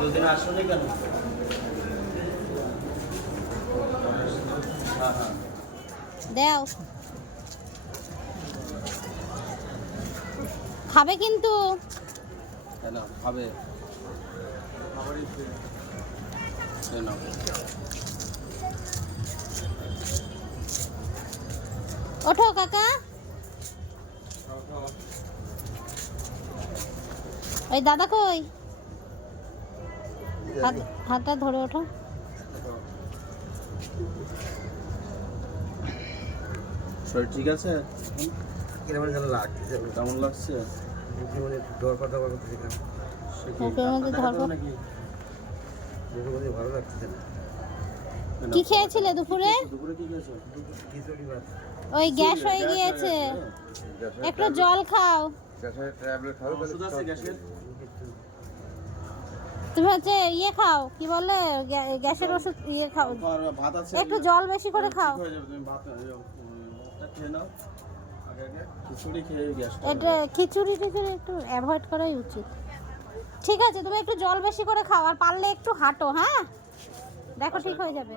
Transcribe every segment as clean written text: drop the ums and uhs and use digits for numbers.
দুদিন আসলে কেন? দাও, খাবে কিন্তু খাবে। ওঠো কাকা, ওই দাদা কই? হাতটা ধরে ওঠো। শরীর ঠিক আছে? কেমন লাগছে? কেমন লাগছে? ভালো লাগছে। কি খেয়েছিলে দুপুরে? ওই গ্যাস হয়ে গিয়েছে, একটু জল খাও। তুমি হচ্ছে ইয়ে খাও, কি বলে গ্যাসের ওষুধ ইয়ে খাও, একটু জল বেশি করে খাও। এটা খিচুড়ি টিচুড়ি একটু অ্যাভয়েড করাই উচিত। ঠিক আছে, তুমি একটু জল বেশি করে খাও, আর পারলে একটু হাঁটো। হ্যাঁ, দেখো ঠিক হয়ে যাবে।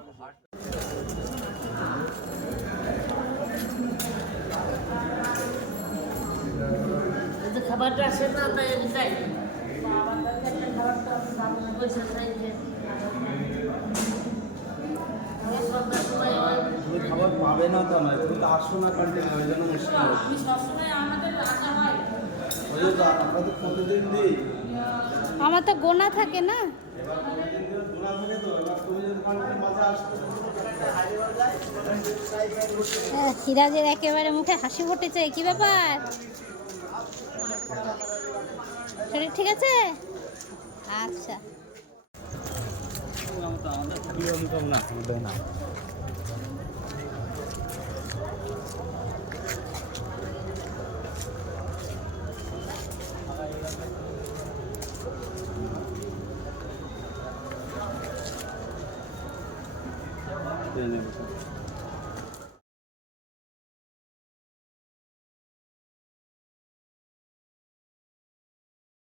খাবারটা আসে না, তাই আমি চাই তুমি খাবার পাবে না তা নয়, তুমি তো আসো না কন্টিনিউ, ওই জন্য মুশকিল। আমি সবসময় আমাদের আসা হয়, ওই জন্য আমরা তো প্রতিদিন দিই, আমার তো গোনা থাকে না। এবার প্রতিদিন গোনা থাকে তো, এবার তুমি যদি কন্টিনিউ মাঝে আসতে সিরাজের একেবারে মুখে হাসি ফুটেছে। কি ব্যাপার, শরীর ঠিক আছে? আচ্ছা, না নেব।